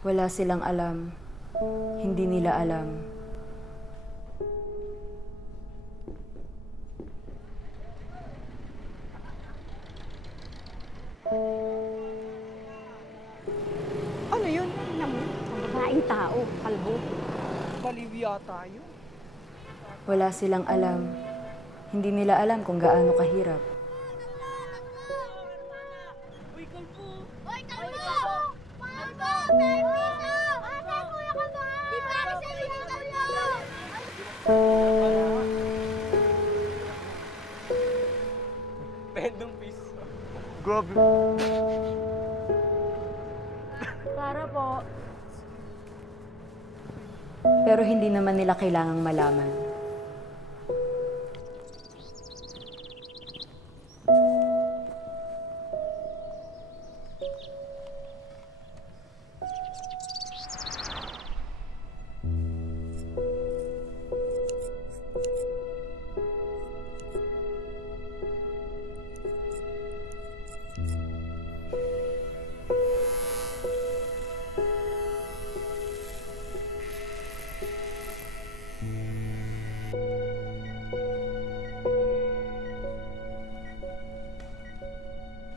Wala silang alam. Hindi nila alam. Ano yun? Babaeng tao, kalbo. Baliw yata yun. Wala silang alam. Hindi nila alam kung gaano kahirap. Uy, kalbo! Hoy, kalbo! Kalbo! Permiso! Ate, kuya ka ba? Di ba ako sa iyo, kalbo? Pendong piso. Grabe. Para po. Pero hindi naman nila kailangang malaman.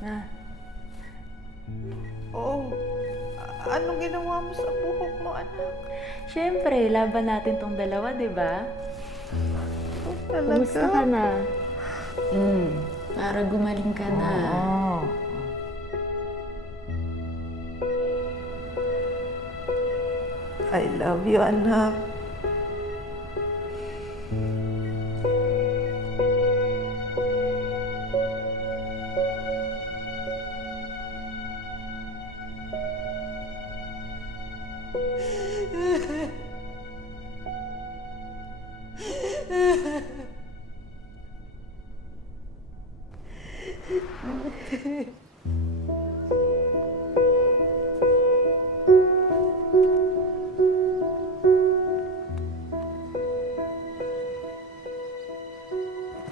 Ma, Oo. Anong ginawa mo sa buhok mo, anak? syempre, laban natin tong dalawa, di ba? Oh, talaga? Kumusta ka na? Para gumaling ka na. Oo. I love you, anak.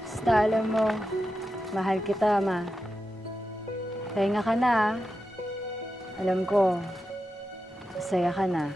Basta alam mo, mahal kita, Ma. Pahinga ka na, ah. Alam ko, masaya ka na.